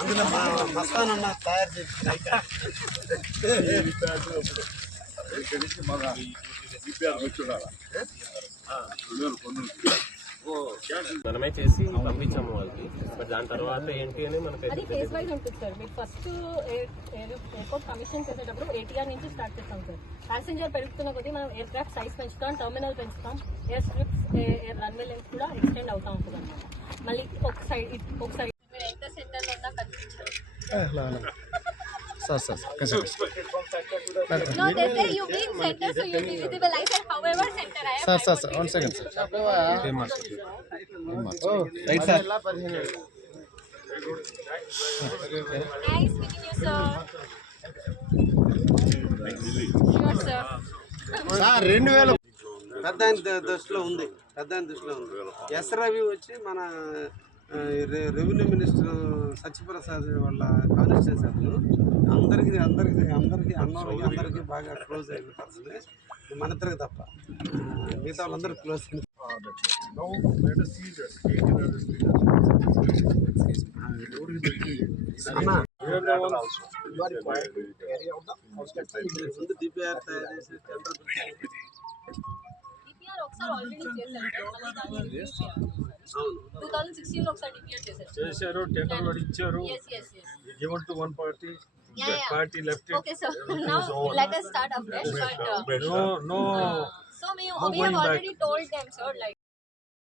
అందులో మస్తానన్న తయారు చేసి మనమే చేసి పంపించాము వాళ్ళకి. బట్ దాని తర్వాత ఏంటి అని మనకి అది ఫేస్ వైజ్ ఉంటుంది సార్. మీకు ఫస్ట్ ఎయిర్పోర్ట్ కమిషన్ చేసేటప్పుడు ATR నుంచి స్టార్ట్ చేస్తాం సార్. ప్యాసింజర్ పెరుగుతున్న కొద్దీ మనం ఎయిర్ క్రాఫ్ట్ సైజ్ పెంచుతాం, టర్మినల్ పెంచుతాం, air strips, air runway lens కూడా ఎక్స్టెండ్ అవుతా ఉంటుంది అనమాట. మళ్ళీ ఒక సైడ్ మీరు ఎంత సెంటర్లో ఉన్నా కనిపించారు. No, they say you being center, so you'll be visible. I said, however center I am. Sir, 1 second, sir. Oh, right, sir. Nice meeting you, sir. Sure, sir. Sir 2000 పెద్ద దృష్టిలో ఉంది. ఎస్ రవి వచ్చి మన రెవెన్యూ మినిస్టర్ సత్యప్రసాద్ వాళ్ళ constituency అతను అందరికీ అన్నోళ్ళకి అందరికీ బాగా క్లోజ్ అయిన పర్సన్ మన ఇద్దరికి తప్ప మిగతా వాళ్ళందరూ క్లోజ్ అయింది. డిపిఆర్ తయారు చేసి ఒకసారి ఆల్రెడీ చేశారు. 2016 లో ఒకసారి డిపిఆర్ చేశారు. టెండర్ కూడా ఇచ్చారు. Given to one party, party left it. Okay, so now let us start afresh. But no so we have already told them, sir, like